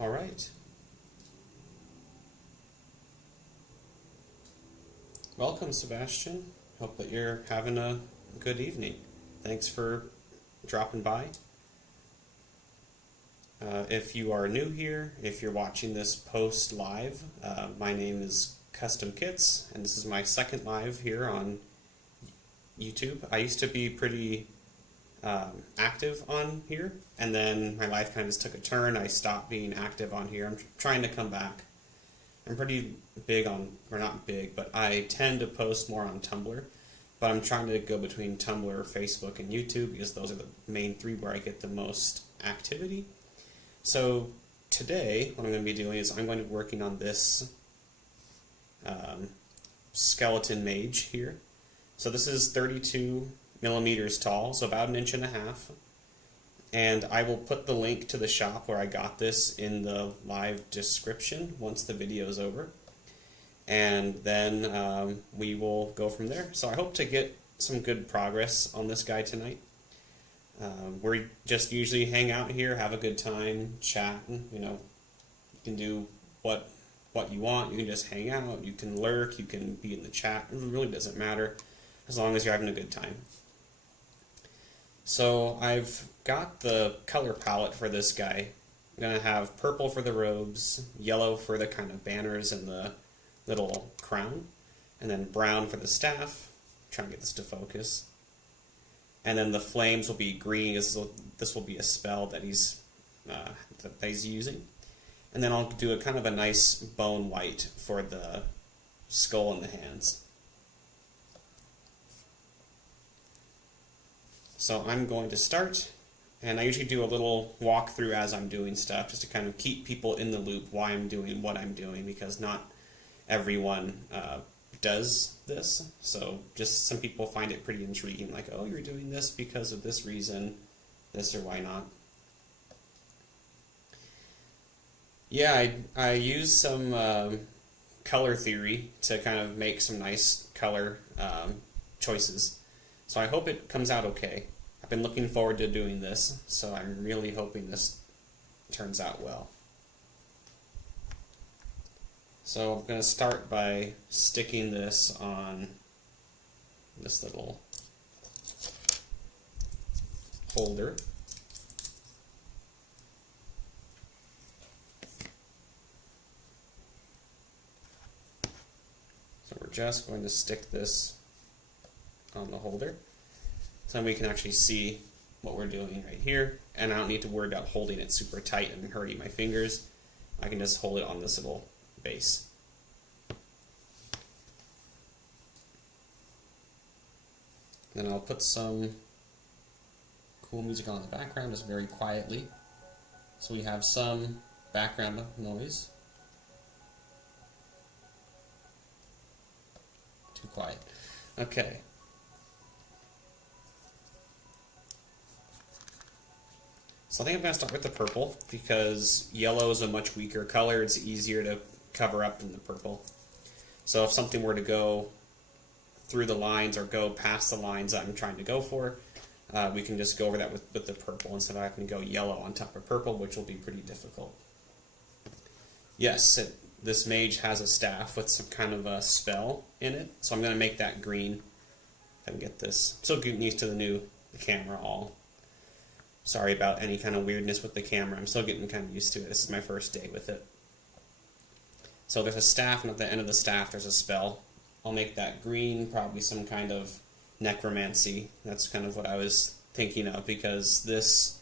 All right. Welcome, Sebastian. Hope that you're having a good evening. Thanks for dropping by. If you are new here, if you're watching this post live, my name is Custom Kits, and this is my second live here on YouTube. I used to be pretty active on here, and then my life kind of just took a turn. I stopped being active on here. I'm trying to come back. I'm pretty big on, or not big, but I tend to post more on Tumblr, but I'm trying to go between Tumblr, Facebook, and YouTube because those are the main three where I get the most activity. So today, what I'm going to be doing is I'm going to be working on this Skeleton Mage here. So this is 32 millimeters tall, so about 1.5 inches. And I will put the link to the shop where I got this in the live description once the video is over. And then we will go from there. So I hope to get some good progress on this guy tonight. We just usually hang out here, have a good time, chat. You know, you can do what you want. You can just hang out. You can lurk. You can be in the chat. It really doesn't matter as long as you're having a good time. So I've got the color palette for this guy. I'm going to have purple for the robes, yellow for the kind of banners and the little crown, and then brown for the staff. I'm trying to get this to focus. And then the flames will be green, as this will be a spell that he's using. And then I'll do a kind of a nice bone white for the skull and the hands. So I'm going to start, and I usually do a little walkthrough as I'm doing stuff, just to kind of keep people in the loop why I'm doing what I'm doing, because not everyone does this. So just some people find it pretty intriguing, like, oh, you're doing this because of this reason, this or why not. Yeah, I use some color theory to kind of make some nice color choices. So I hope it comes out okay. I've been looking forward to doing this, so I'm really hoping this turns out well. So I'm going to start by sticking this on this little holder. So we're just going to stick this on the holder, so then we can actually see what we're doing right here, and I don't need to worry about holding it super tight and hurting my fingers. I can just hold it on this little base. Then I'll put some cool music on in the background, just very quietly, so we have some background noise. Too quiet. Okay. So I think I'm going to start with the purple, because yellow is a much weaker color. It's easier to cover up than the purple. So if something were to go through the lines or go past the lines I'm trying to go for, we can just go over that with the purple instead of having to go yellow on top of purple, which will be pretty difficult. Yes, this mage has a staff with some kind of a spell in it, so I'm going to make that green. If I can get this. I'm still getting used to the camera all. Sorry about any kind of weirdness with the camera. I'm still getting kind of used to it. This is my first day with it. So there's a staff, and at the end of the staff there's a spell. I'll make that green, probably some kind of necromancy. That's kind of what I was thinking of, because this,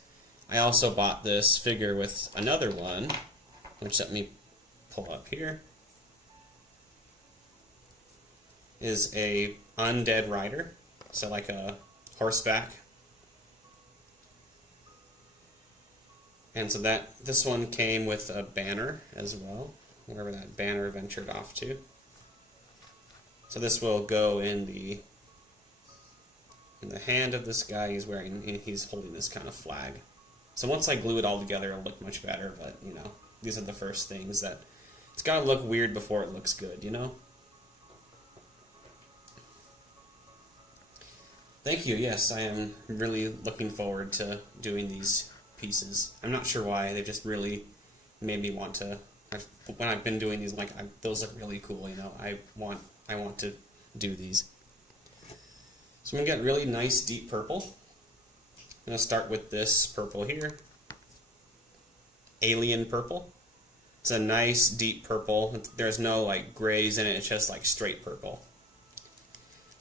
I also bought this figure with another one, which let me pull up here, is a undead rider, so like a horseback. And so this one came with a banner as well, wherever that banner ventured off to. So this will go in the hand of this guy. He's holding this kind of flag. So once I glue it all together, it'll look much better. But you know, these are the first things that it's got to look weird before it looks good. You know. Thank you. Yes, I am really looking forward to doing these pieces. I'm not sure why. They just really made me want to. When I've been doing these, like those look really cool. You know, I want to do these. So I'm gonna get really nice deep purple. I'm gonna start with this purple here, alien purple. It's a nice deep purple. There's no like grays in it. It's just like straight purple.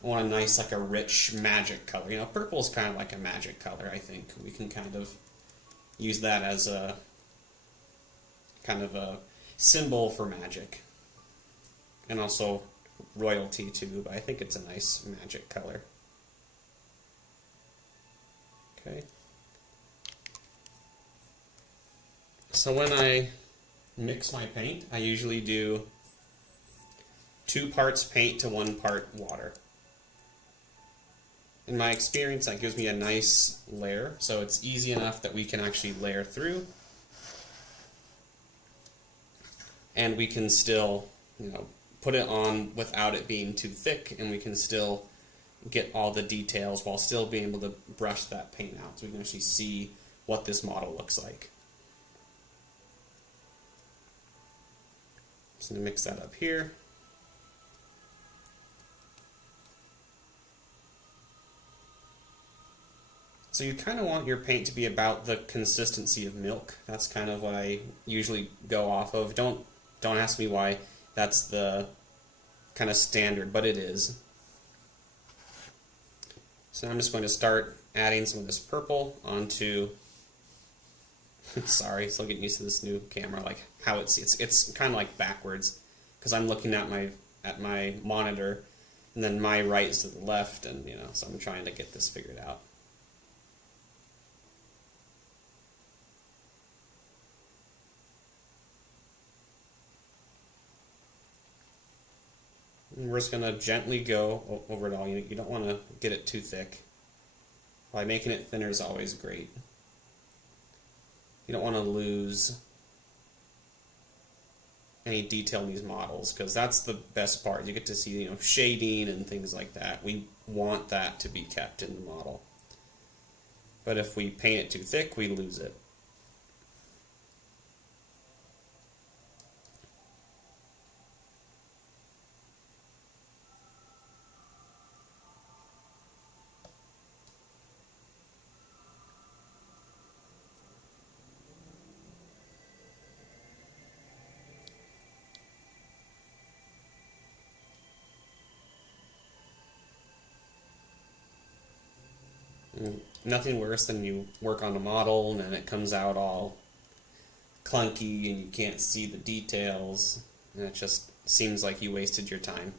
I want a nice, like a rich magic color. You know, purple is kind of like a magic color. I think we can kind of use that as a kind of a symbol for magic, and also royalty too. But I think it's a nice magic color. Okay. So when I mix my paint, I usually do 2 parts paint to 1 part water. In my experience, that gives me a nice layer, so it's easy enough that we can actually layer through, and we can still, you know, put it on without it being too thick, and we can still get all the details while still being able to brush that paint out, so we can actually see what this model looks like. Just going to mix that up here. So you kind of want your paint to be about the consistency of milk. That's kind of what I usually go off of. Don't ask me why that's the kind of standard, but it is. So I'm just going to start adding some of this purple onto. Sorry, still getting used to this new camera, like how it's kind of like backwards, because I'm looking at my monitor, and then my right is to the left, and you know, so I'm trying to get this figured out. And we're just going to gently go over it all. You don't want to get it too thick. By making it thinner is always great. You don't want to lose any detail in these models, because that's the best part. You get to see, you know, shading and things like that. We want that to be kept in the model. But if we paint it too thick, we lose it. Nothing worse than you work on a model and then it comes out all clunky and you can't see the details, and it just seems like you wasted your time.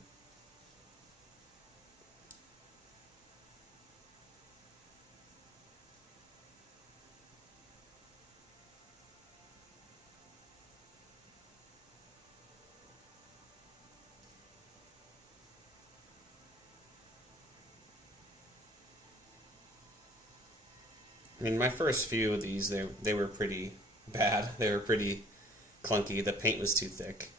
I mean, my first few of these, they were pretty bad. They were pretty clunky. The paint was too thick.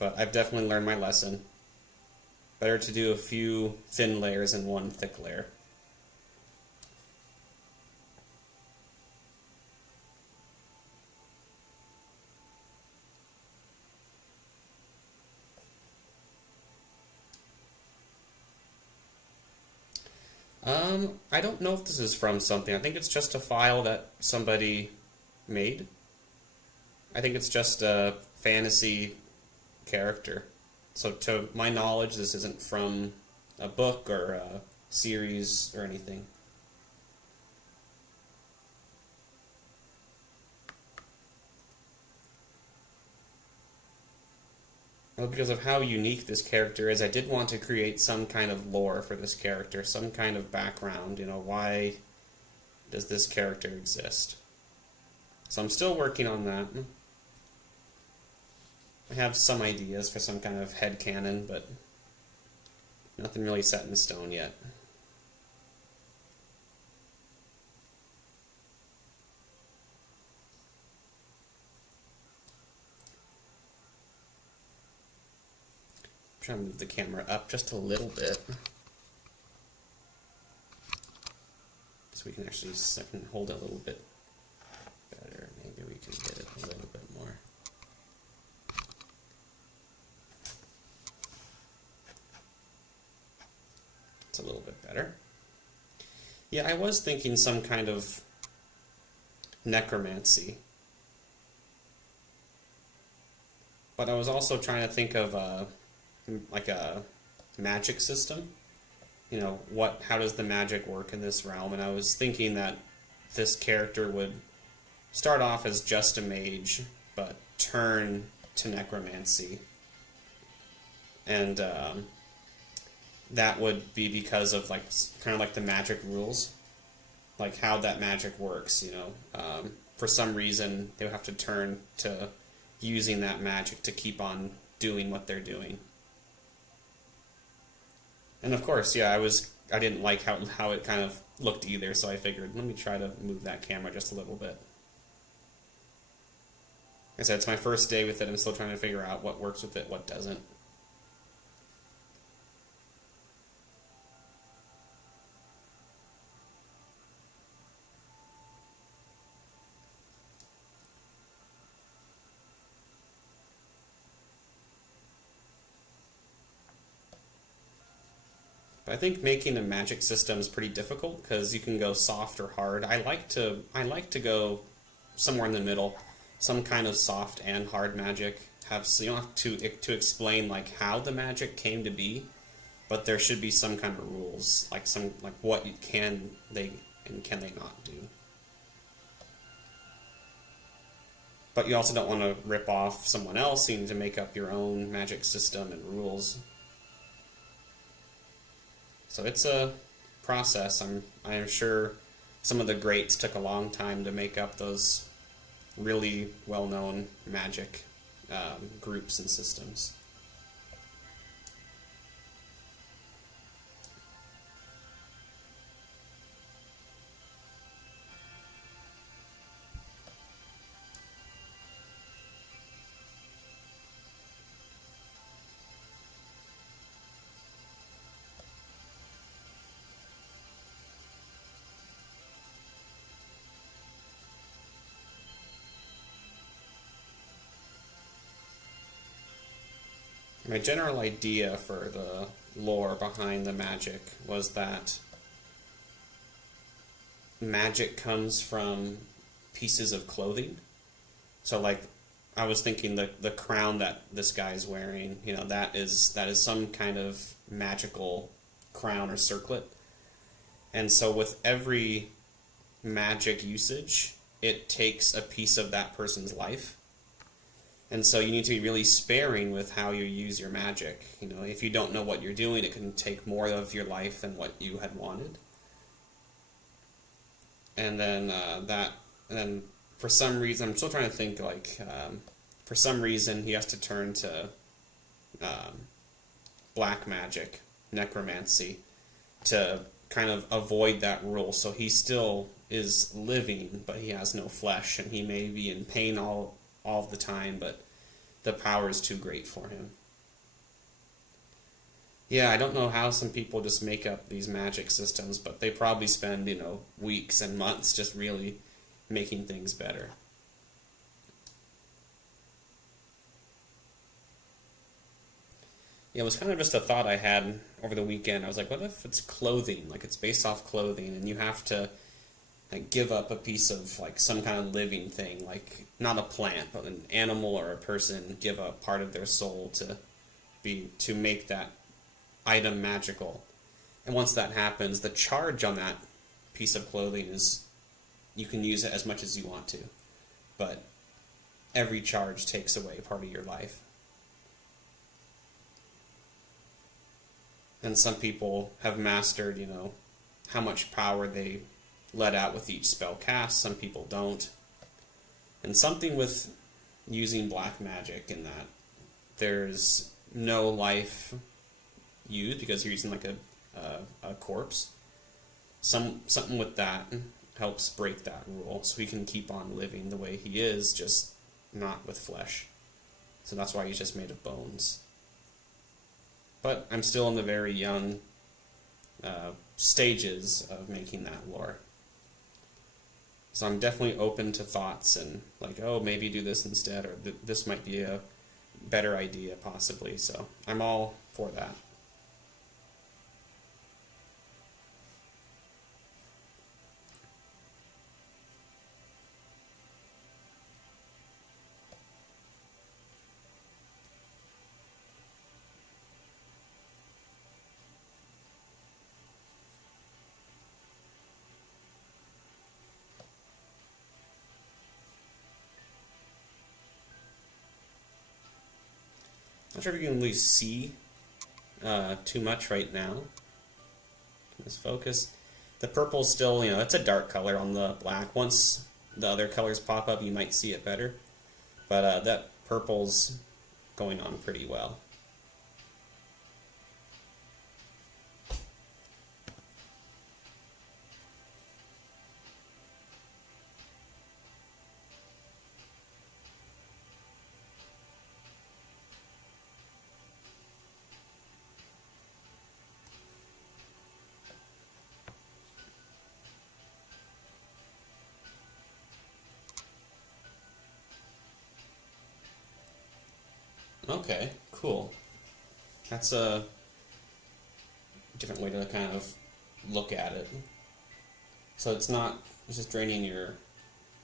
But I've definitely learned my lesson. Better to do a few thin layers than one thick layer. I don't know if this is from something. I think it's just a file that somebody made. I think it's just a fantasy character. So to my knowledge, this isn't from a book or a series or anything. Well, because of how unique this character is, I did want to create some kind of lore for this character, some kind of background, you know, why does this character exist? So I'm still working on that. I have some ideas for some kind of headcanon, but nothing really set in stone yet. Try to move the camera up just a little bit so we can actually hold it a little bit better. Maybe we little bit better. Yeah, I was thinking some kind of necromancy. But I was also trying to think of like a magic system. You know, how does the magic work in this realm? And I was thinking that this character would start off as just a mage, but turn to necromancy. And that would be because of like kind of like the magic rules, like how that magic works. You know, for some reason they would have to turn to using that magic to keep on doing what they're doing. And of course, yeah, I didn't like how it kind of looked either, so I figured let me try to move that camera just a little bit. Like I said, it's my first day with it. I'm still trying to figure out what works with it, what doesn't. But I think making a magic system is pretty difficult because you can go soft or hard. I like to go somewhere in the middle, some kind of soft and hard magic. So you don't have to explain like how the magic came to be, but there should be some kind of rules, like what can they not do. But you also don't want to rip off someone else. You need to make up your own magic system and rules. So it's a process. I am sure some of the greats took a long time to make up those really well-known magic groups and systems. My general idea for the lore behind the magic was that magic comes from pieces of clothing. So like I was thinking the crown that this guy's wearing, you know, that is some kind of magical crown or circlet. And so with every magic usage, it takes a piece of that person's life. And so you need to be really sparing with how you use your magic. You know, if you don't know what you're doing, it can take more of your life than what you had wanted. And then for some reason, I'm still trying to think like, for some reason he has to turn to black magic, necromancy, to kind of avoid that rule. So he still is living, but he has no flesh, and he may be in pain all the time, but the power is too great for him. Yeah, I don't know how some people just make up these magic systems, but they probably spend, you know, weeks and months just really making things better. Yeah, it was kind of just a thought I had over the weekend. I was like, what if it's clothing? Like, it's based off clothing, and you have to like give up a piece of like some kind of living thing, like not a plant, but an animal or a person, give up part of their soul to make that item magical. And once that happens, the charge on that piece of clothing is you can use it as much as you want to, but every charge takes away part of your life. And some people have mastered, you know, how much power they let out with each spell cast. Some people don't. And something with using black magic in that there's no life used because you're using like a corpse. Something with that helps break that rule, so he can keep on living the way he is, just not with flesh. So that's why he's just made of bones. But I'm still in the very young stages of making that lore. So I'm definitely open to thoughts and like, oh, maybe do this instead, or this might be a better idea possibly. So I'm all for that. Not sure if you can really see too much right now. Let's focus. The purple's still, you know, it's a dark color on the black. Once the other colors pop up, you might see it better. But that purple's going on pretty well. Okay, cool. That's a different way to kind of look at it. So it's just draining your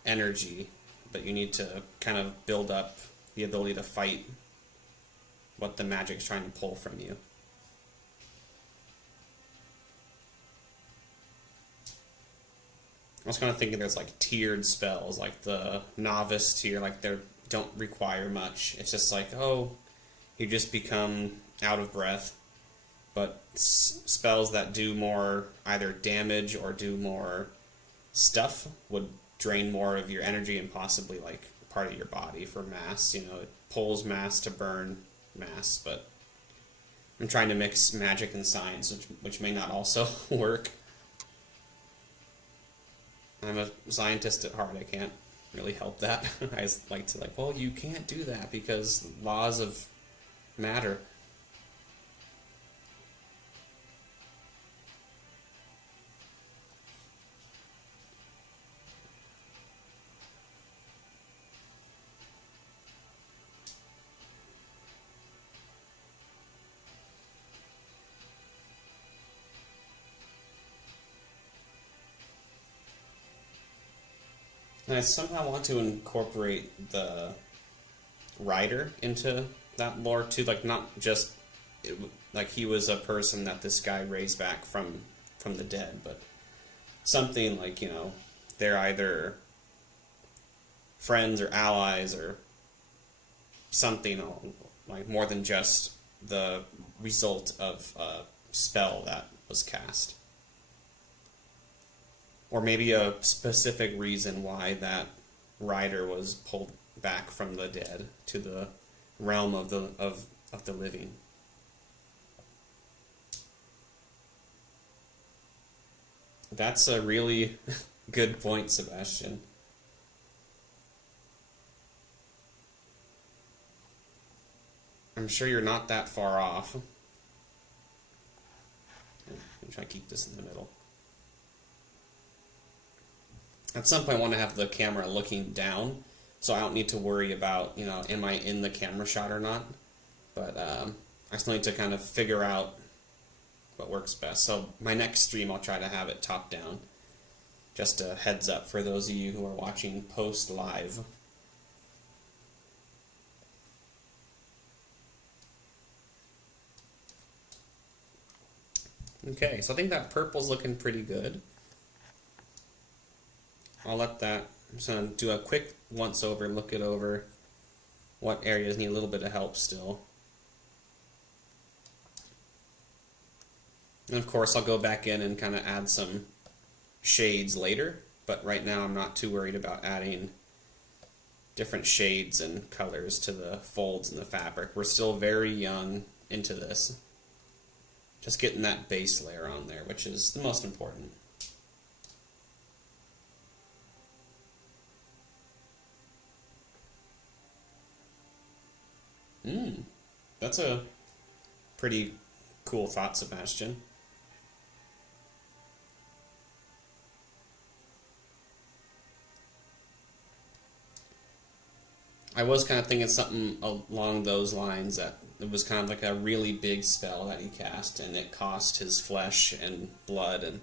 energy, but you need to kind of build up the ability to fight what the magic's trying to pull from you. I was kind of thinking there's like tiered spells, like the novice tier, like they don't require much. It's just like, oh, you just become out of breath. But spells that do more either damage or do more stuff would drain more of your energy and possibly like part of your body for mass. You know, it pulls mass to burn mass, but I'm trying to mix magic and science, which may not also work. I'm a scientist at heart. I can't really help that. I just like to well, you can't do that because laws of matter. And I somehow want to incorporate the writer into that lore too, like not just like he was a person that this guy raised back from the dead, but something like, you know, they're either friends or allies or something like more than just the result of a spell that was cast. Or maybe a specific reason why that rider was pulled back from the dead to the realm of the living. That's a really good point, Sebastian. I'm sure you're not that far off. I'm trying to keep this in the middle. At some point I want to have the camera looking down, so I don't need to worry about, you know, am I in the camera shot or not. But I still need to kind of figure out what works best. So my next stream I'll try to have it top down. Just a heads up for those of you who are watching post live. Okay, so I think that purple's looking pretty good. I'll let that, I'm just going to do a quick once over, look it over, what areas need a little bit of help still. And of course I'll go back in and kind of add some shades later, but right now I'm not too worried about adding different shades and colors to the folds in the fabric. We're still very young into this. Just getting that base layer on there, which is the most important. That's a pretty cool thought, Sebastian. I was kind of thinking something along those lines, that it was kind of like a really big spell that he cast, and it cost his flesh and blood, and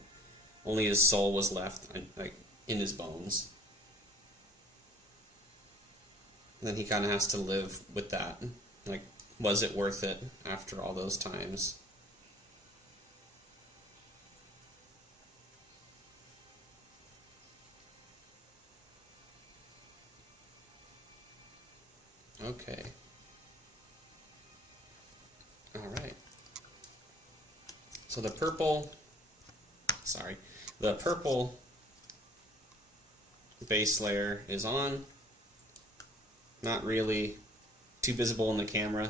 only his soul was left, like, in his bones. And then he kind of has to live with that. Like, was it worth it after all those times? Okay. Alright. So the purple base layer is on. Not really too visible in the camera.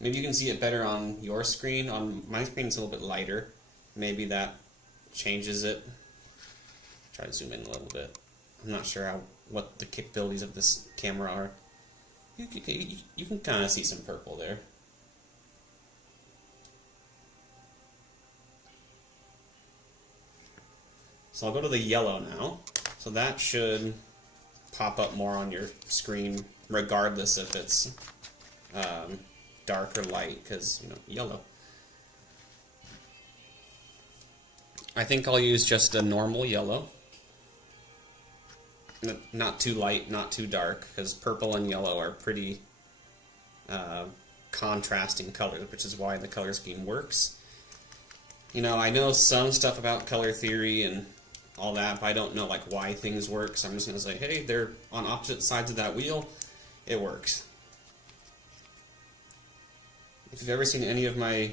Maybe you can see it better on your screen. On my screen it's a little bit lighter. Maybe that changes it. Try to zoom in a little bit. I'm not sure what the capabilities of this camera are. You can kind of see some purple there. So I'll go to the yellow now. So that should pop up more on your screen regardless if it's dark or light, because, you know, yellow. I think I'll use just a normal yellow. Not too light, not too dark, because purple and yellow are pretty contrasting colors, which is why the color scheme works. You know, I know some stuff about color theory and all that, but I don't know like why things work, so I'm just going to say, hey, they're on opposite sides of that wheel, it works. If you've ever seen any of my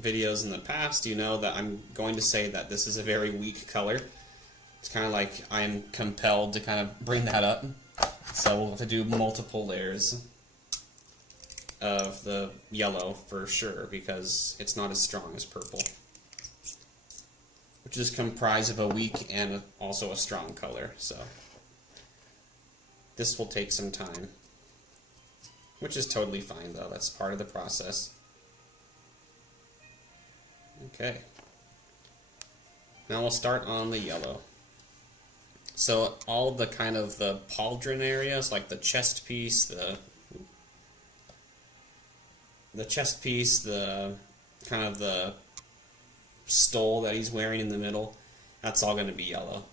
videos in the past, you know that I'm going to say that this is a very weak color. It's kind of like I'm compelled to kind of bring that up. So we'll have to do multiple layers of the yellow for sure, because it's not as strong as purple, which is comprised of a weak and also a strong color. So this will take some time, which is totally fine though. That's part of the process. Okay. Now we'll start on the yellow. So all the kind of the pauldron areas, like the chest piece, the kind of the stole that he's wearing in the middle, that's all going to be yellow.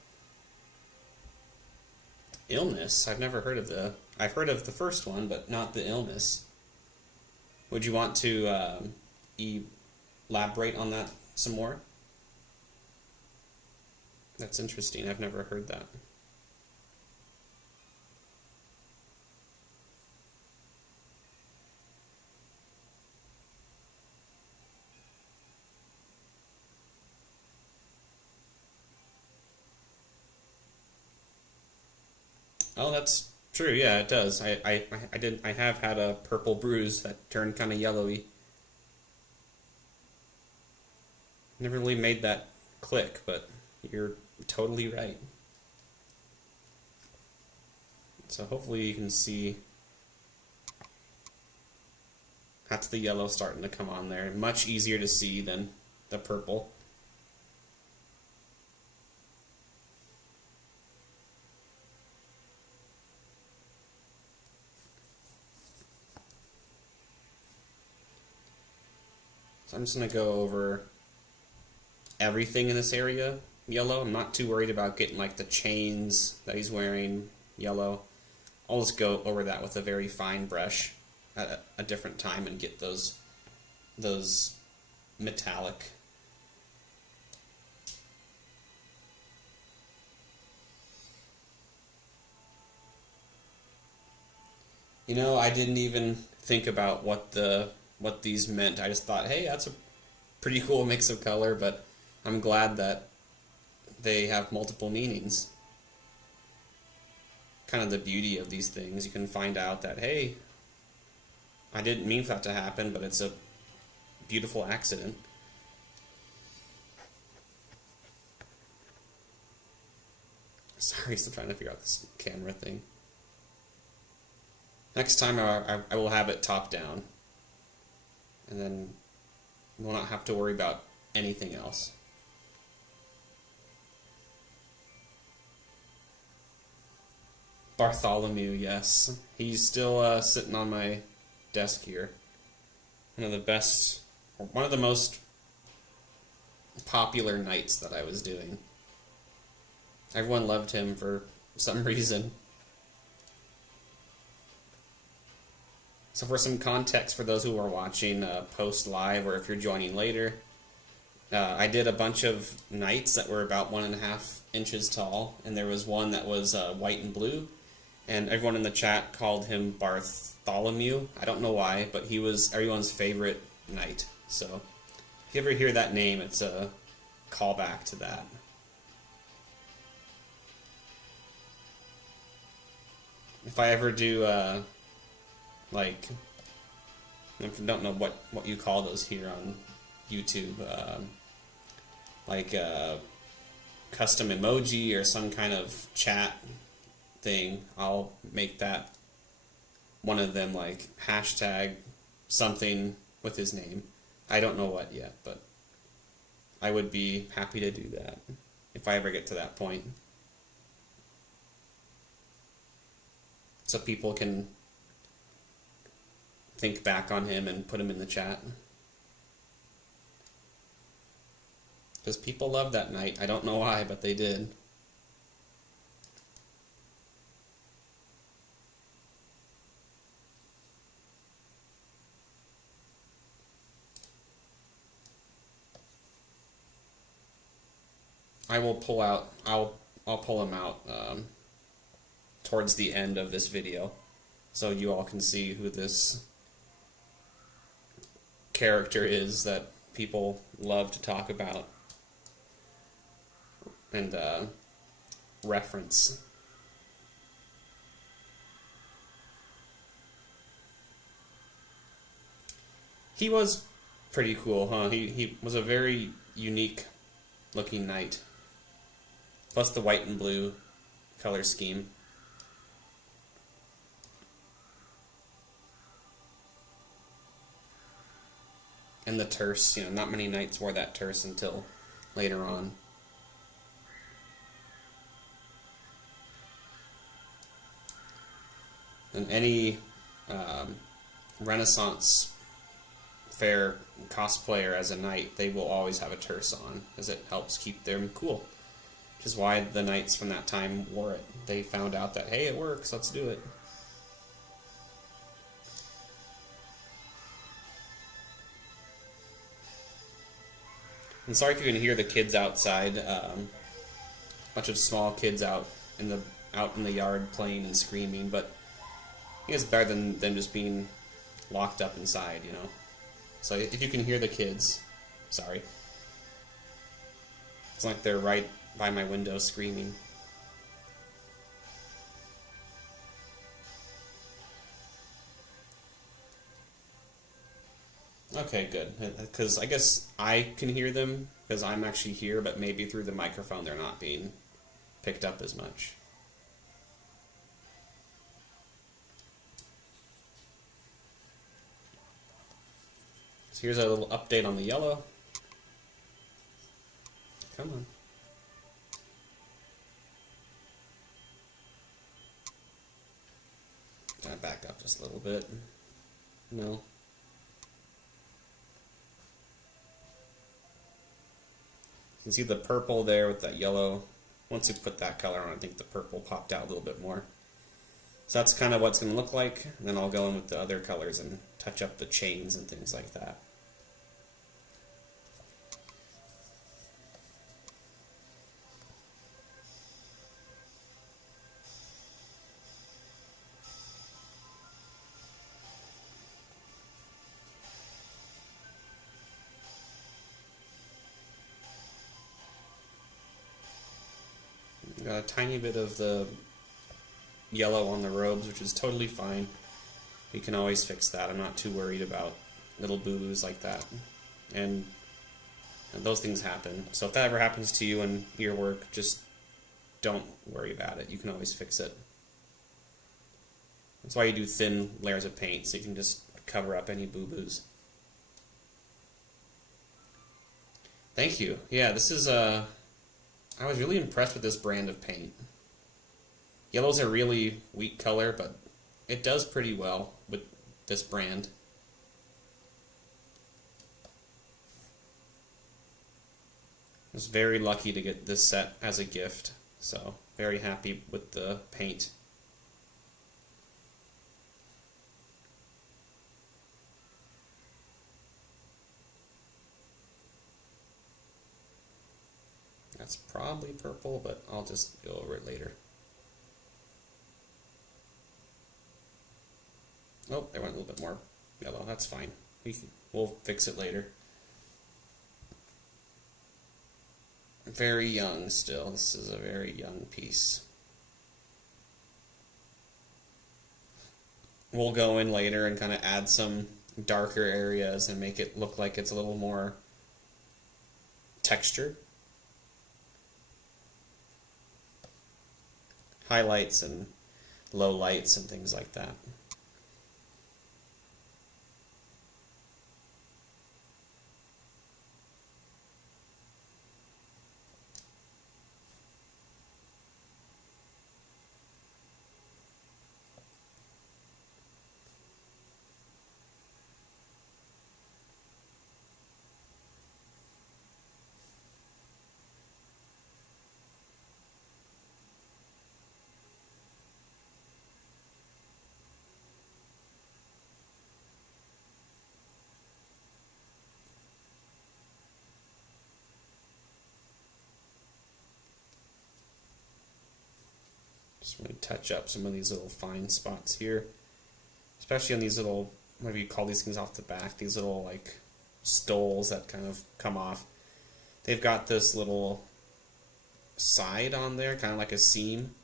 Illness, I've never heard of I've heard of the first one, but not the illness. Would you want to elaborate on that some more? That's interesting. I've never heard that. Oh, that's true. Yeah, it does. I have had a purple bruise that turned kind of yellowy. Never really made that click, but you're totally right. So hopefully you can see that's the yellow starting to come on there. Much easier to see than the purple. So I'm just going to go over everything in this area yellow. I'm not too worried about getting like the chains that he's wearing yellow. I'll just go over that with a very fine brush at a different time and get those metallic. You know, I didn't even think about what these meant. I just thought, hey, that's a pretty cool mix of color, but I'm glad that they have multiple meanings. Kind of the beauty of these things. You can find out that, hey, I didn't mean for that to happen, but it's a beautiful accident. Sorry, still trying to figure out this camera thing. Next time I will have it top down, and then we'll not have to worry about anything else. Bartholomew, yes. He's still sitting on my desk here. One of the most popular knights that I was doing. Everyone loved him for some reason. So for some context for those who are watching post live, or if you're joining later, I did a bunch of knights that were about 1.5 inches tall, and there was one that was white and blue, and everyone in the chat called him Bartholomew. I don't know why, but he was everyone's favorite knight. So if you ever hear that name, it's a callback to that. If I ever do, like, I don't know what you call those here on YouTube, like custom emoji or some kind of chat thing, I'll make that one of them, like hashtag something with his name. I don't know what yet, but I would be happy to do that if I ever get to that point. So people can think back on him and put him in the chat. Because people love that knight. I don't know why, but they did. I will pull out. I'll pull him out towards the end of this video, so you all can see who this character is that people love to talk about and reference. He was pretty cool, huh? He was a very unique looking knight. Plus the white and blue color scheme. And the terse, not many knights wore that terse until later on. And any Renaissance fair cosplayer as a knight, they will always have a terse on, as it helps keep them cool. Which is why the knights from that time wore it. They found out that, hey, it works, let's do it. I'm sorry if you can hear the kids outside. A bunch of small kids out in the yard playing and screaming, but I think it's better than them just being locked up inside, So if you can hear the kids, sorry. It's like they're right by my window screaming. Okay, good. Because I guess I can hear them because I'm actually here, but maybe through the microphone they're not being picked up as much. So here's a little update on the yellow. Come on. Can I back up just a little bit? No. You can see the purple there with that yellow. Once you put that color on, I think the purple popped out a little bit more. So that's kind of what it's going to look like. And then I'll go in with the other colors and touch up the chains and things like that. Got a tiny bit of the yellow on the robes, which is totally fine. You can always fix that. I'm not too worried about little boo-boos like that. And those things happen. So if that ever happens to you in your work, just don't worry about it. You can always fix it. That's why you do thin layers of paint, so you can just cover up any boo-boos. Thank you. Yeah, this is I was really impressed with this brand of paint. Yellow's a really weak color, but it does pretty well with this brand. I was very lucky to get this set as a gift, so very happy with the paint. That's probably purple, but I'll just go over it later. Oh, there went a little bit more yellow. That's fine. We'll fix it later. Very young still. This is a very young piece. We'll go in later and kind of add some darker areas and make it look like it's a little more textured. Highlights and low lights and things like that. Just going to touch up some of these little fine spots here, especially on these little, what do you call these things off the back, these little like stoles that kind of come off. They've got this little side on there, kind of like a seam.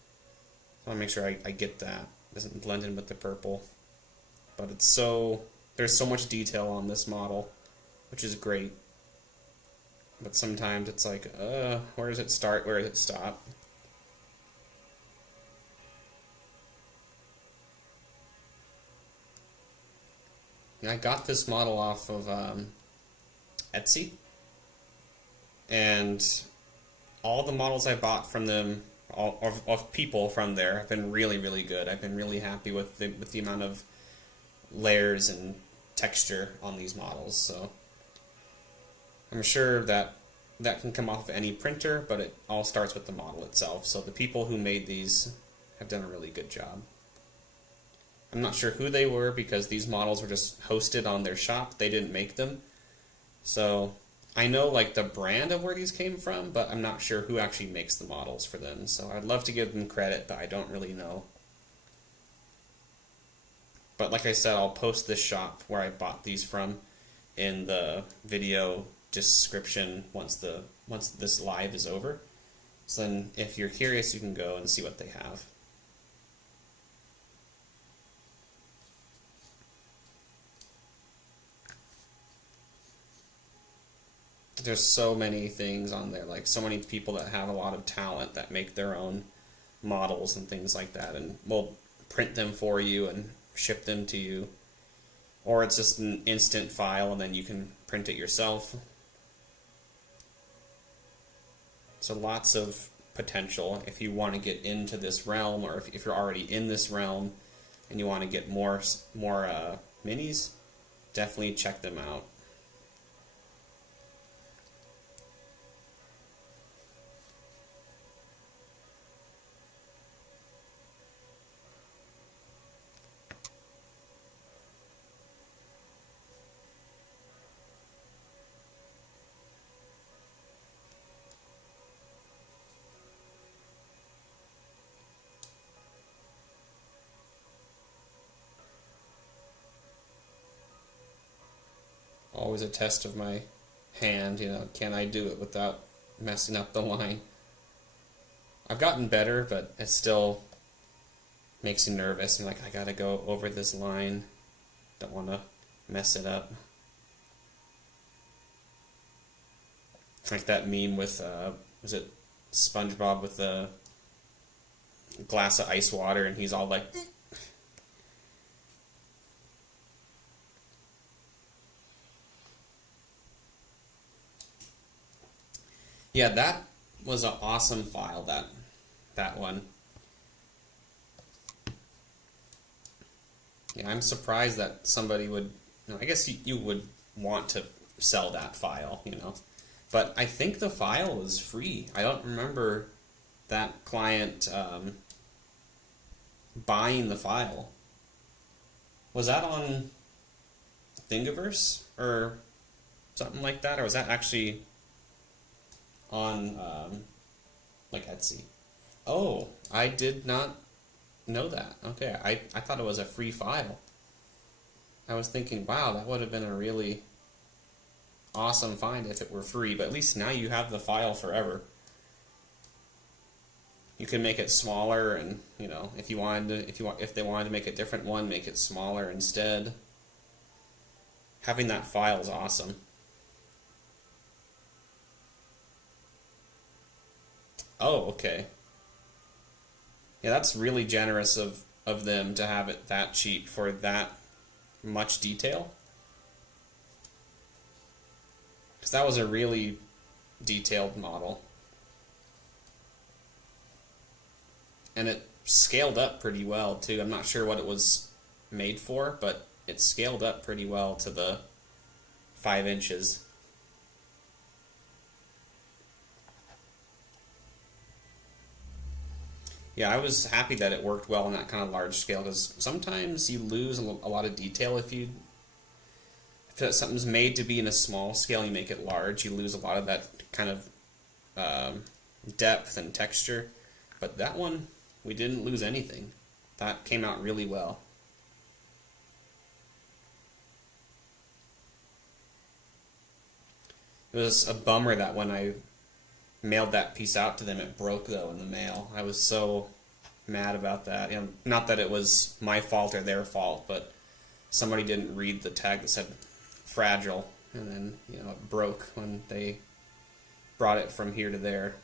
I want to make sure I get that. It doesn't blend in with the purple. But there's so much detail on this model, which is great. But sometimes it's like, where does it start, where does it stop? I got this model off of Etsy, and all the models I bought from them, of people from there, have been really, really good. I've been really happy with the amount of layers and texture on these models. So I'm sure that can come off of any printer, but it all starts with the model itself. So the people who made these have done a really good job. I'm not sure who they were because these models were just hosted on their shop. They didn't make them. So I know like the brand of where these came from, but I'm not sure who actually makes the models for them. So I'd love to give them credit, but I don't really know. But like I said, I'll post this shop where I bought these from in the video description once this live is over. So then if you're curious, you can go and see what they have. There's so many things on there, like so many people that have a lot of talent that make their own models and things like that, and will print them for you and ship them to you. Or it's just an instant file and then you can print it yourself. So lots of potential if you want to get into this realm, or if you're already in this realm and you want to get more minis, definitely check them out. Always a test of my hand, can I do it without messing up the line? I've gotten better, but it still makes you nervous. You're like, I gotta go over this line. Don't want to mess it up. Like that meme with, was it SpongeBob with the glass of ice water, and he's all like, yeah, that was an awesome file, that one. Yeah, I'm surprised that somebody would, I guess you would want to sell that file, But I think the file was free. I don't remember that client buying the file. Was that on Thingiverse or something like that? Or was that actually on like Etsy? Oh, I did not know that. Okay, I thought it was a free file. I was thinking, wow, that would have been a really awesome find if it were free, but at least now you have the file forever. You can make it smaller, and you know, if they wanted to make a different one, make it smaller instead. Having that file is awesome. Oh, okay. Yeah, that's really generous of them to have it that cheap for that much detail. Because that was a really detailed model. And it scaled up pretty well, too. I'm not sure what it was made for, but it scaled up pretty well to the 5 inches. Yeah, I was happy that it worked well on that kind of large scale, because sometimes you lose a lot of detail if something's made to be in a small scale, you make it large, you lose a lot of that kind of depth and texture. But that one, we didn't lose anything. That came out really well. It was a bummer that when I mailed that piece out to them, it broke though in the mail. I was so mad about that. You know, not that it was my fault or their fault, but somebody didn't read the tag that said fragile, and then it broke when they brought it from here to there.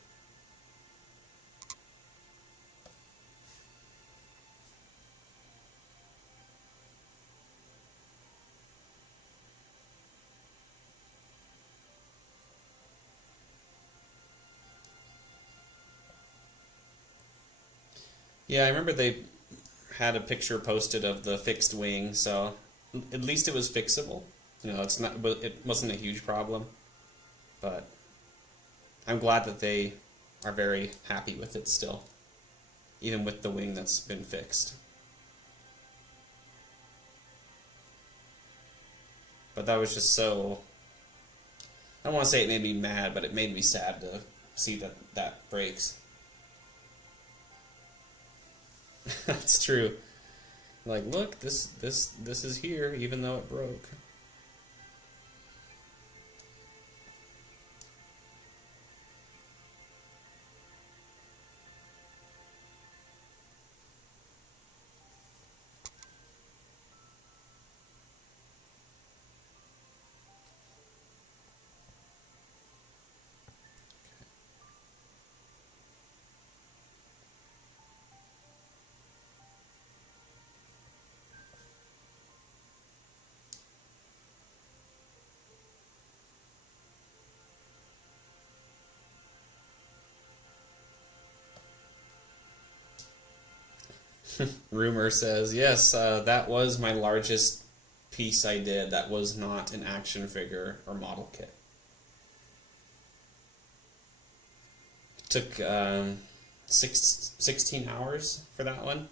Yeah, I remember they had a picture posted of the fixed wing, so at least it was fixable. It wasn't a huge problem, but I'm glad that they are very happy with it still, even with the wing that's been fixed. But that was just so... I don't want to say it made me mad, but it made me sad to see that breaks. That's true. Like, look, this is here, even though it broke. Rumor says, yes, that was my largest piece I did. That was not an action figure or model kit. It took 16 hours for that one.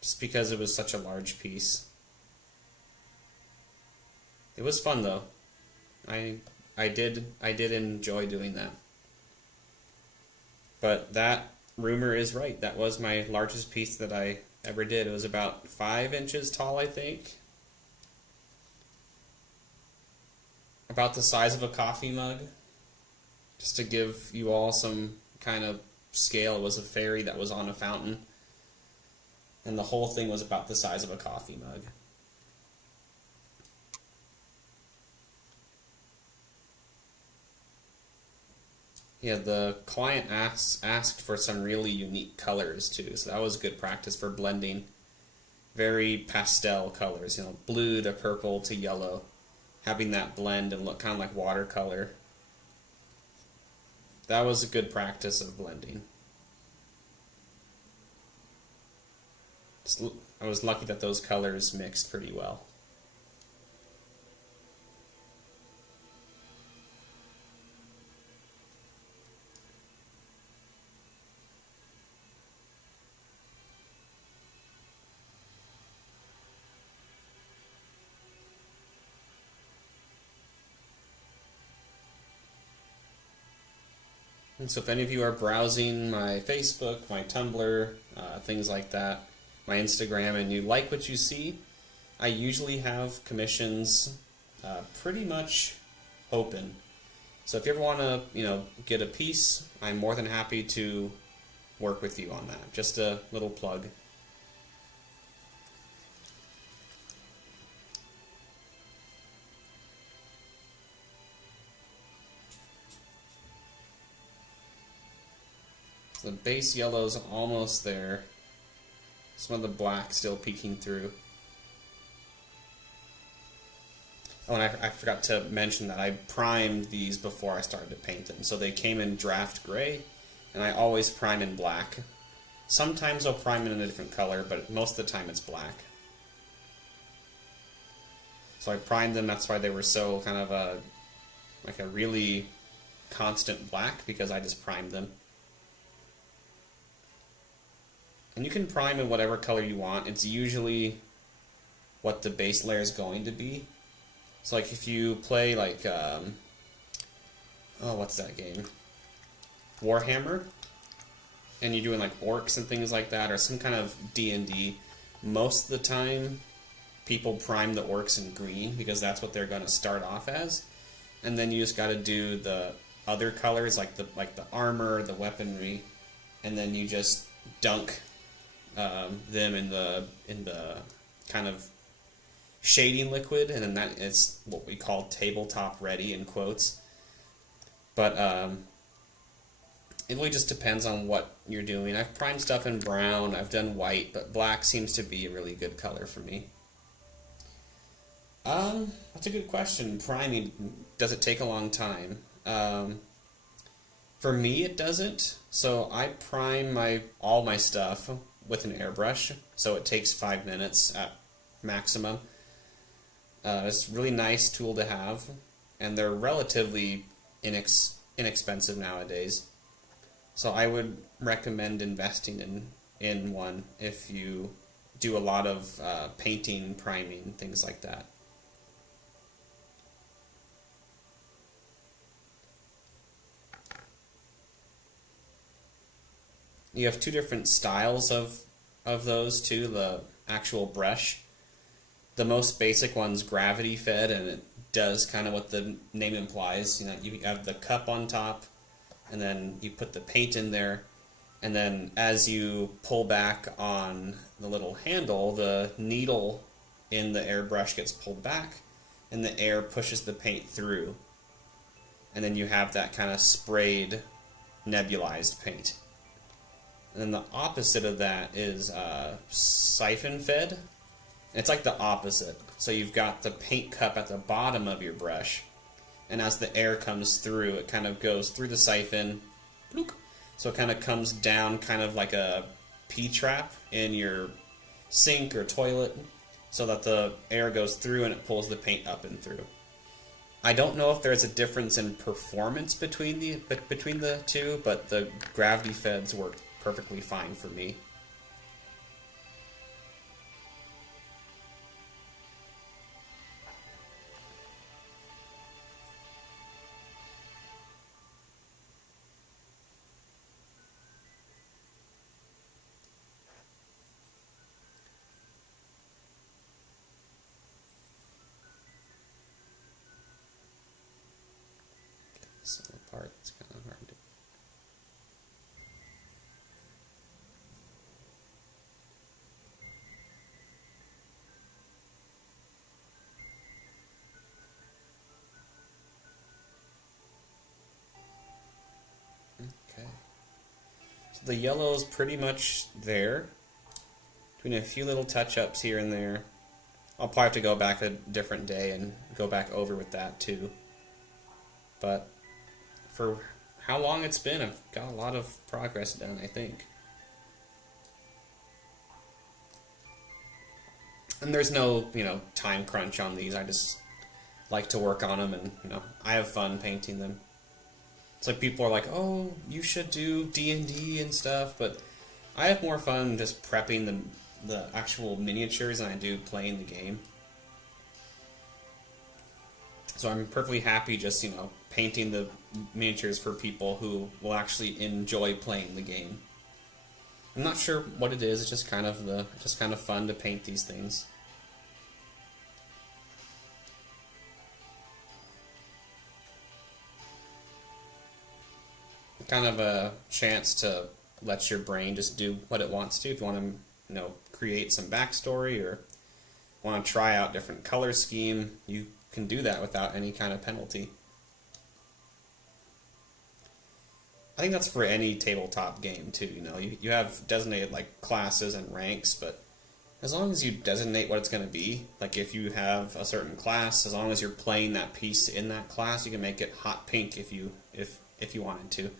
Just because it was such a large piece. It was fun though. I did enjoy doing that. But that rumor is right. That was my largest piece that I ever did. It was about 5 inches tall, I think. About the size of a coffee mug. Just to give you all some kind of scale, it was a fairy that was on a fountain. And the whole thing was about the size of a coffee mug. Yeah, the client asked for some really unique colors too, so that was good practice for blending very pastel colors, blue to purple to yellow, having that blend and look kind of like watercolor. That was a good practice of blending. I was lucky that those colors mixed pretty well. And so if any of you are browsing my Facebook, my Tumblr, things like that, my Instagram, and you like what you see, I usually have commissions pretty much open. So if you ever want to, get a piece, I'm more than happy to work with you on that. Just a little plug. The base yellow's almost there. Some of the black still peeking through. Oh, and I forgot to mention that I primed these before I started to paint them. So they came in draft gray, and I always prime in black. Sometimes I'll prime in a different color, but most of the time it's black. So I primed them, that's why they were so kind of a really constant black, because I just primed them. And you can prime in whatever color you want. It's usually what the base layer is going to be. So like if you play like, what's that game? Warhammer, and you're doing like orcs and things like that, or some kind of D&D, most of the time people prime the orcs in green because that's what they're going to start off as. And then you just got to do the other colors like the armor, the weaponry, and then you just dunk them in the kind of shading liquid, and then that is what we call tabletop ready in quotes. But it really just depends on what you're doing. I've primed stuff in brown, I've done white, but black seems to be a really good color for me. That's a good question. Priming, does it take a long time? For me, it doesn't. So I prime all my stuff with an airbrush, so it takes 5 minutes at maximum. It's a really nice tool to have, and they're relatively inexpensive nowadays. So I would recommend investing in one if you do a lot of painting, priming, things like that. You have two different styles of those too, the actual brush. The most basic one's gravity fed, and it does kind of what the name implies. You have the cup on top, and then you put the paint in there, and then as you pull back on the little handle, the needle in the airbrush gets pulled back, and the air pushes the paint through. And then you have that kind of sprayed, nebulized paint. And then the opposite of that is siphon fed. It's like the opposite. So you've got the paint cup at the bottom of your brush, and as the air comes through, it kind of goes through the siphon, bloop, so it kind of comes down kind of like a P-trap in your sink or toilet, so that the air goes through and it pulls the paint up and through. I don't know if there's a difference in performance between the two, but the gravity feds work perfectly fine for me. Some part it's kind of hard to. Okay. So the yellow's pretty much there. Doing a few little touch-ups here and there. I'll probably have to go back a different day and go back over with that too. But for how long it's been, I've got a lot of progress done, I think. And there's no, time crunch on these. I just like to work on them, and, I have fun painting them. It's like people are like, oh, you should do D&D and stuff, but I have more fun just prepping the actual miniatures than I do playing the game. So I'm perfectly happy just, painting the miniatures for people who will actually enjoy playing the game. I'm not sure what it is. It's just kind of fun to paint these things. Kind of a chance to let your brain just do what it wants to. If you want to, create some backstory or want to try out different color scheme, you can do that without any kind of penalty. I think that's for any tabletop game too. You have designated like classes and ranks, but as long as you designate what it's going to be, like if you have a certain class, as long as you're playing that piece in that class, you can make it hot pink if you wanted to.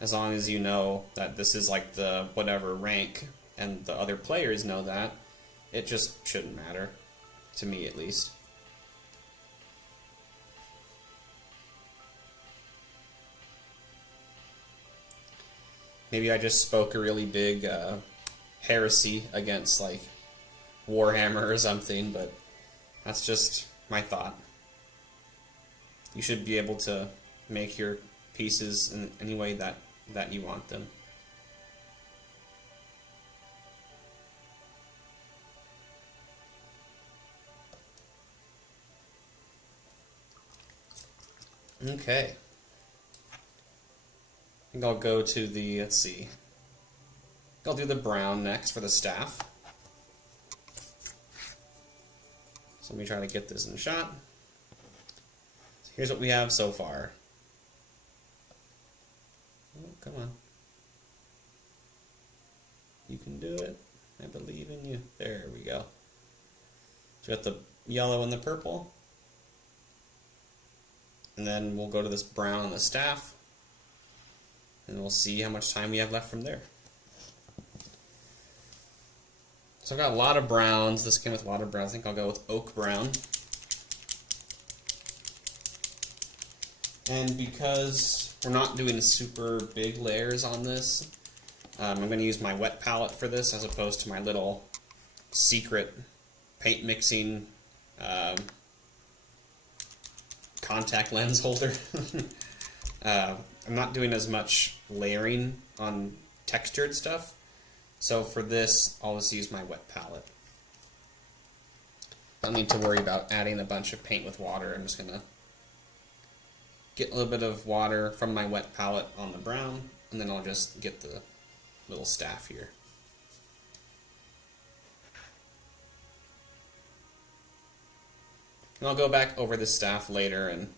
As long as you know that this is like the whatever rank and the other players know that, it just shouldn't matter, to me at least. Maybe I just spoke a really big heresy against like Warhammer or something, but that's just my thought. You should be able to make your pieces in any way that you want them. Okay. I think I'll go to the, let's see. I'll do the brown next for the staff. So let me try to get this in shot. So here's what we have so far. Oh, come on. You can do it. I believe in you. There we go. So we got the yellow and the purple. And then we'll go to this brown on the staff. And we'll see how much time we have left from there. So I've got a lot of browns. This came with a lot of browns. I think I'll go with oak brown. And because we're not doing super big layers on this, I'm going to use my wet palette for this as opposed to my little secret paint mixing contact lens holder. I'm not doing as much layering on textured stuff, so for this I'll just use my wet palette. I don't need to worry about adding a bunch of paint with water. I'm just going to get a little bit of water from my wet palette on the brown, and then I'll just get the little staff here. And I'll go back over the staff later and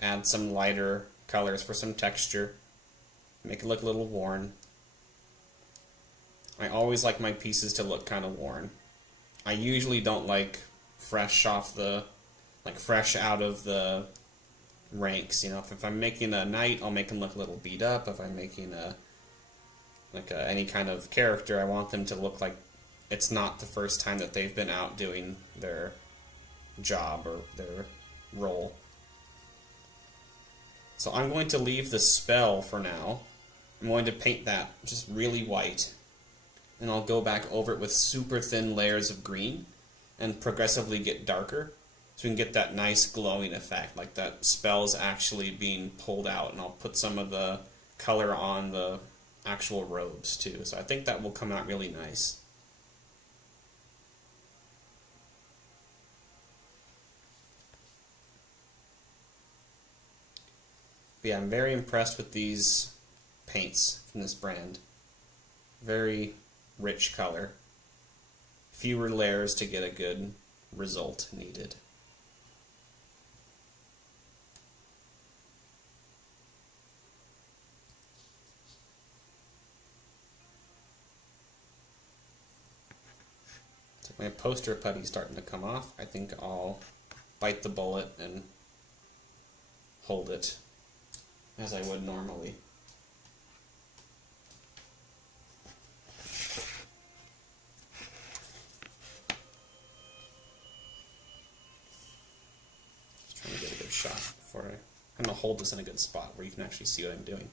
add some lighter colors for some texture, make it look a little worn. I always like my pieces to look kind of worn. I usually don't like fresh out of the ranks. If I'm making a knight, I'll make them look a little beat up. If I'm making any kind of character, I want them to look like it's not the first time that they've been out doing their job or their role. So I'm going to leave the spell for now. I'm going to paint that just really white, and I'll go back over it with super thin layers of green and progressively get darker so we can get that nice glowing effect, like that spell's actually being pulled out, and I'll put some of the color on the actual robes too. So I think that will come out really nice. But yeah, I'm very impressed with these paints from this brand. Very rich color. Fewer layers to get a good result needed. So my poster putty's starting to come off. I think I'll bite the bullet and hold it as I would normally. Just trying to get a good shot before I'm going to hold this in a good spot where you can actually see what I'm doing.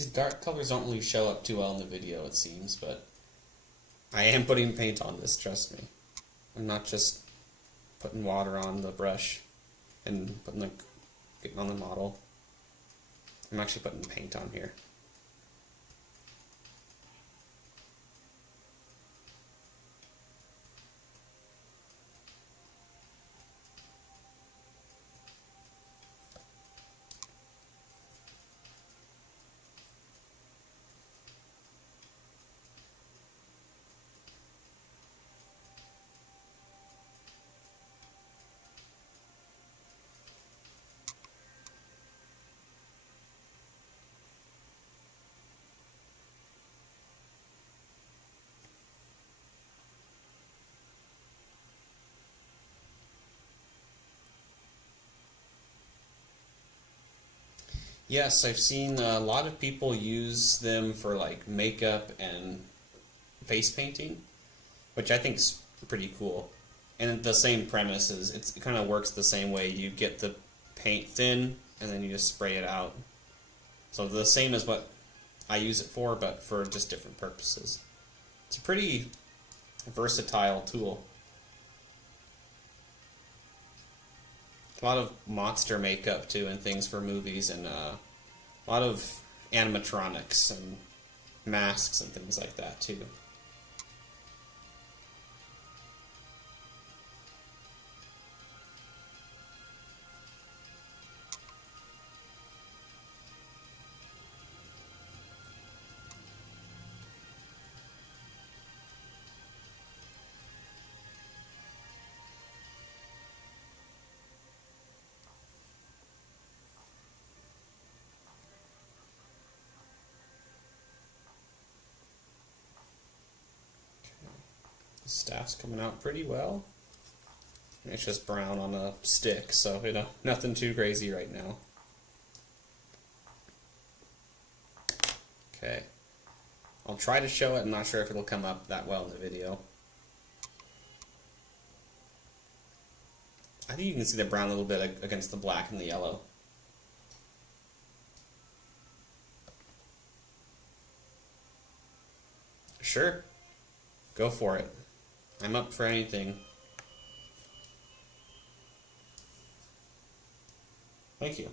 These dark colors don't really show up too well in the video, it seems, but I am putting paint on this, trust me. I'm not just putting water on the brush and getting on the model. I'm actually putting paint on here. Yes, I've seen a lot of people use them for like makeup and face painting, which I think is pretty cool. And the same premise is it kind of works the same way. You get the paint thin and then you just spray it out. So the same as what I use it for, but for just different purposes. It's a pretty versatile tool. A lot of monster makeup too and things for movies, and a lot of animatronics and masks and things like that too. Staff's coming out pretty well. It's just brown on a stick, so you know, nothing too crazy right now. Okay. I'll try to show it. I'm not sure if it'll come up that well in the video. I think you can see the brown a little bit against the black and the yellow. Sure. Go for it. I'm up for anything. Thank you.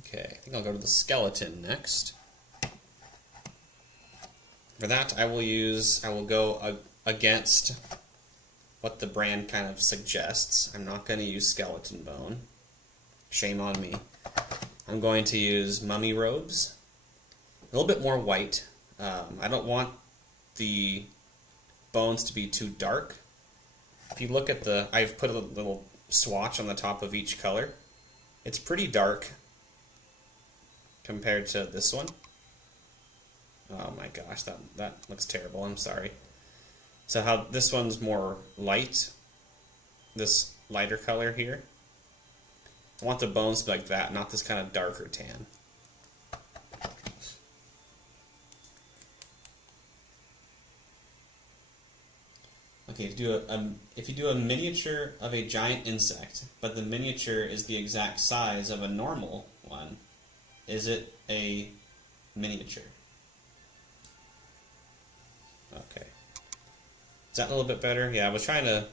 Okay, I think I'll go to the skeleton next. For that, I will go against what the brand kind of suggests. I'm not going to use skeleton bone. Shame on me. I'm going to use mummy robes. A little bit more white. I don't want the bones to be too dark. If you look at I've put a little swatch on the top of each color. It's pretty dark compared to this one. Oh my gosh, that looks terrible. I'm sorry. So how this one's more light, this lighter color here. I want the bones to be like that, not this kind of darker tan. Okay, if you do a miniature of a giant insect, but the miniature is the exact size of a normal one, is it a miniature? Okay. Is that a little bit better? Yeah, I was trying to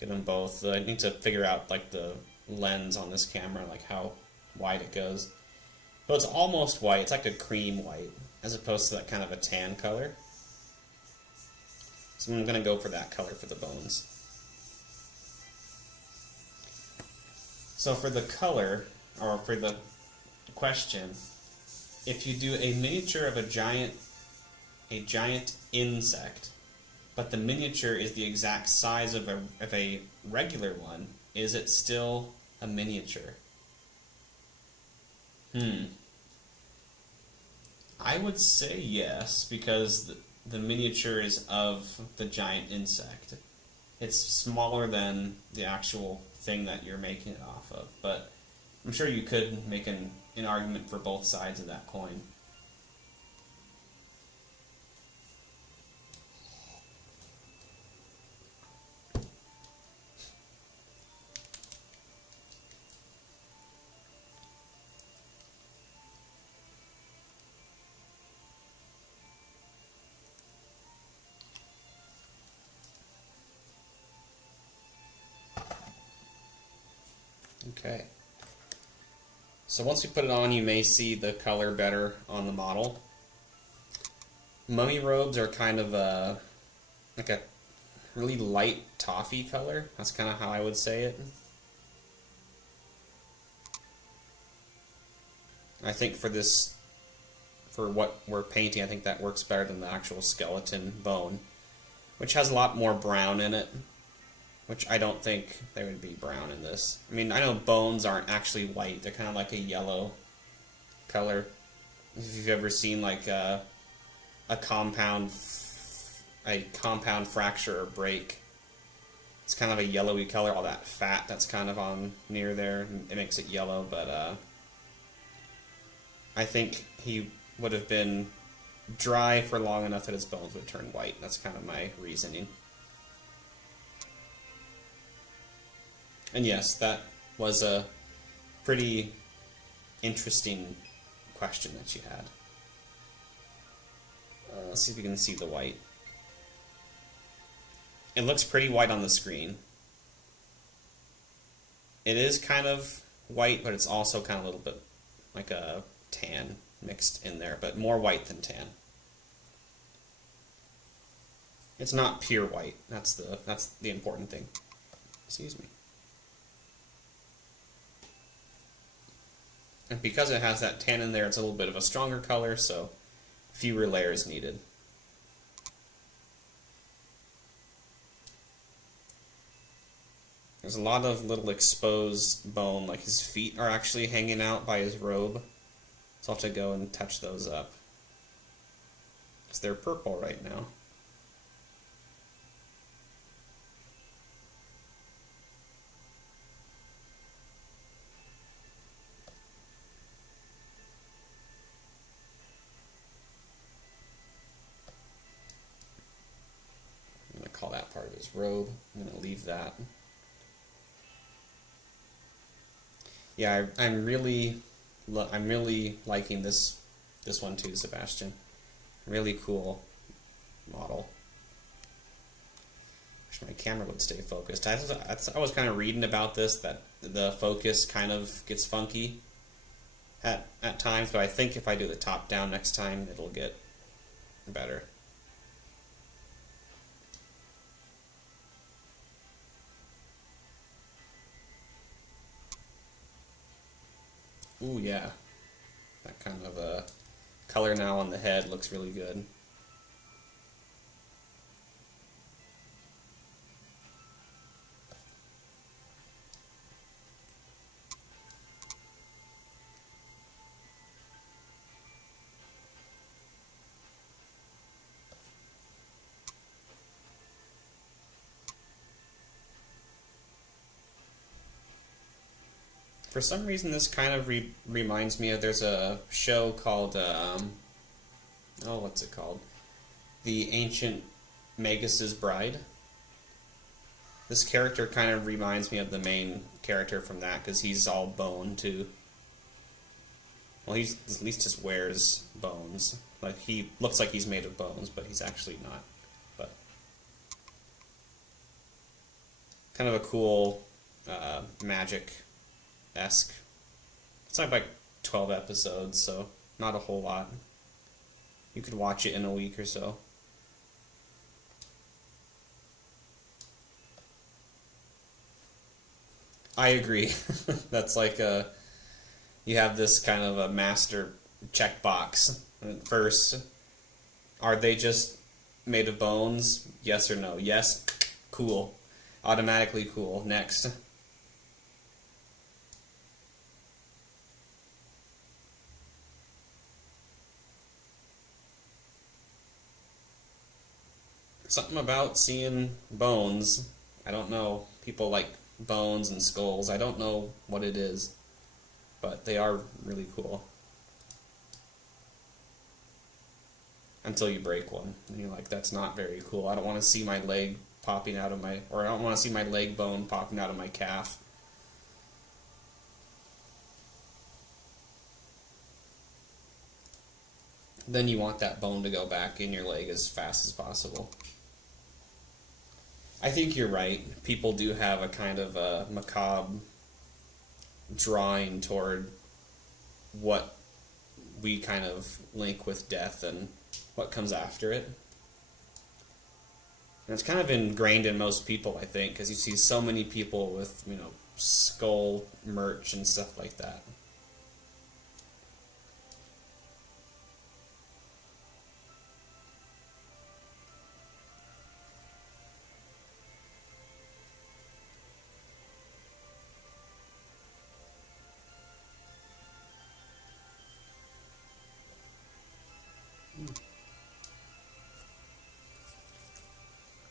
get them both. I need to figure out like the lens on this camera, like how wide it goes. So it's almost white. It's like a cream white, as opposed to that kind of a tan color. So I'm going to go for that color for the bones. So for the color, or for the question, if you do a miniature of a giant insect, but the miniature is the exact size of a regular one, is it still a miniature? I would say yes, because the miniature is of the giant insect. It's smaller than the actual thing that you're making it off of, but I'm sure you could make an argument for both sides of that coin. Okay. So once you put it on, you may see the color better on the model. Mummy robes are kind of like a really light toffee color. That's kind of how I would say it. I think for what we're painting, I think that works better than the actual skeleton bone, which has a lot more brown in it, which I don't think there would be brown in this. I mean, I know bones aren't actually white. They're kind of like a yellow color. If you've ever seen like a compound fracture or break, it's kind of a yellowy color. All that fat that's kind of on near there, it makes it yellow, but I think he would have been dry for long enough that his bones would turn white. That's kind of my reasoning. And yes, that was a pretty interesting question that you had. Let's see if you can see the white. It looks pretty white on the screen. It is kind of white, but it's also kind of a little bit like a tan mixed in there, but more white than tan. It's not pure white. That's the important thing. Excuse me. And because it has that tan in there, it's a little bit of a stronger color, so fewer layers needed. There's a lot of little exposed bone, like his feet are actually hanging out by his robe. So I'll have to go and touch those up, because they're purple right now. I'm going to call that part of his robe. I'm going to leave that. Yeah, I'm really liking this one too, Sebastian. Really cool model. Wish my camera would stay focused. I was kind of reading about this, that the focus kind of gets funky at times, but I think if I do the top down next time, it'll get better. Ooh, yeah. That kind of color now on the head looks really good. For some reason, this kind of reminds me of, there's a show called, what's it called? The Ancient Magus's Bride. This character kind of reminds me of the main character from that, because he's all bone, too. Well, he's at least just wears bones. Like, he looks like he's made of bones, but he's actually not. But kind of a cool magic-esque. It's like 12 episodes, so not a whole lot. You could watch it in a week or so. I agree. That's like you have this kind of a master checkbox. First, are they just made of bones? Yes or no? Yes. Cool. Automatically cool. Next. Something about seeing bones. I don't know. People like bones and skulls. I don't know what it is, but they are really cool. Until you break one, and you're like, that's not very cool. I don't want to see my leg popping out of my, or I don't want to see my leg bone popping out of my calf. Then you want that bone to go back in your leg as fast as possible. I think you're right. People do have a kind of a macabre drawing toward what we kind of link with death and what comes after it. And it's kind of ingrained in most people, I think, because you see so many people with, skull merch and stuff like that.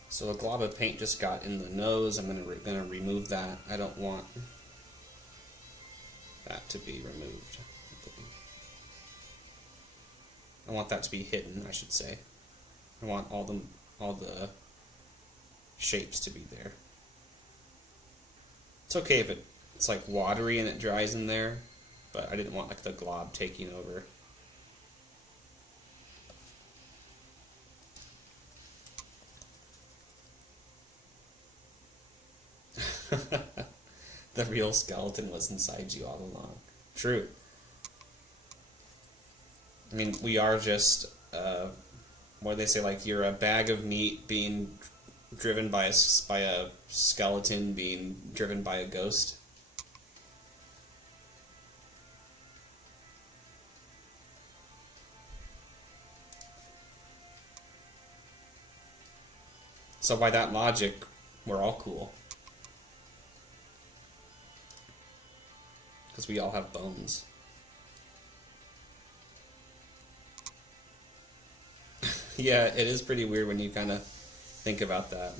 So a glob of paint just got in the nose. I'm gonna remove that. I don't want that to be removed. I want that to be hidden, I should say. I want all the shapes to be there. It's okay if it's like watery and it dries in there, but I didn't want like the glob taking over. The real skeleton was inside you all along. True. I mean, we are just, what do they say, like you're a bag of meat being driven by a skeleton being driven by a ghost. So by that logic, we're all cool. Because we all have bones. Yeah, it is pretty weird when you kind of think about that.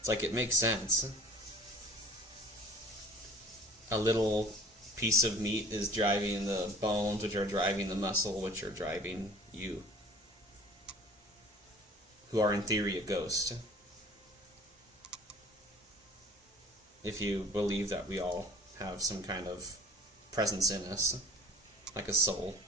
It's like it makes sense. A little piece of meat is driving the bones, which are driving the muscle, which are driving you, who are in theory a ghost. If you believe that we all have some kind of presence in us, like a soul.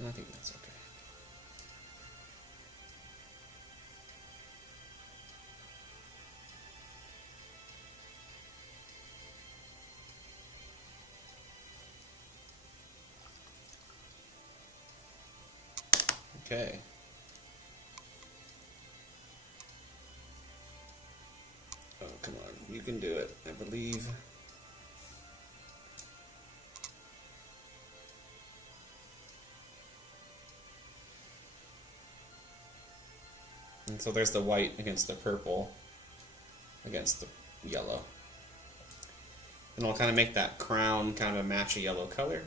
I think that's okay. Okay. Oh, come on. You can do it, I believe. And so there's the white against the purple against the yellow. And I'll kind of make that crown kind of match a yellow color.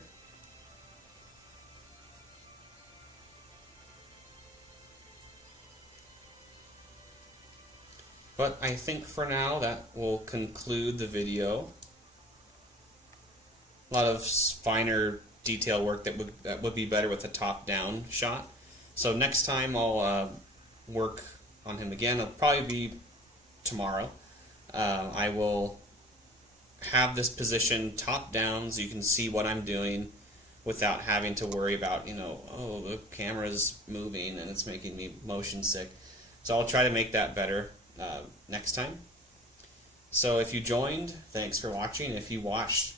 But I think for now that will conclude the video. A lot of finer detail work that would be better with a top-down shot. So next time I'll work on him again. It'll probably be tomorrow. I will have this position top down so you can see what I'm doing without having to worry about, oh, the camera's moving and it's making me motion sick. So I'll try to make that better next time. So if you joined, thanks for watching. If you watched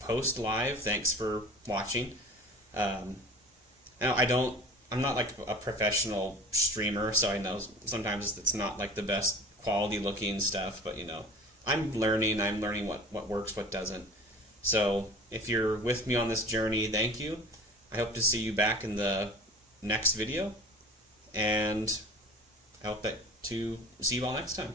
post live, thanks for watching. I'm not like a professional streamer, so I know sometimes it's not like the best quality looking stuff, but I'm learning what works, what doesn't. So if you're with me on this journey, thank you. I hope to see you back in the next video, and I hope to see you all next time.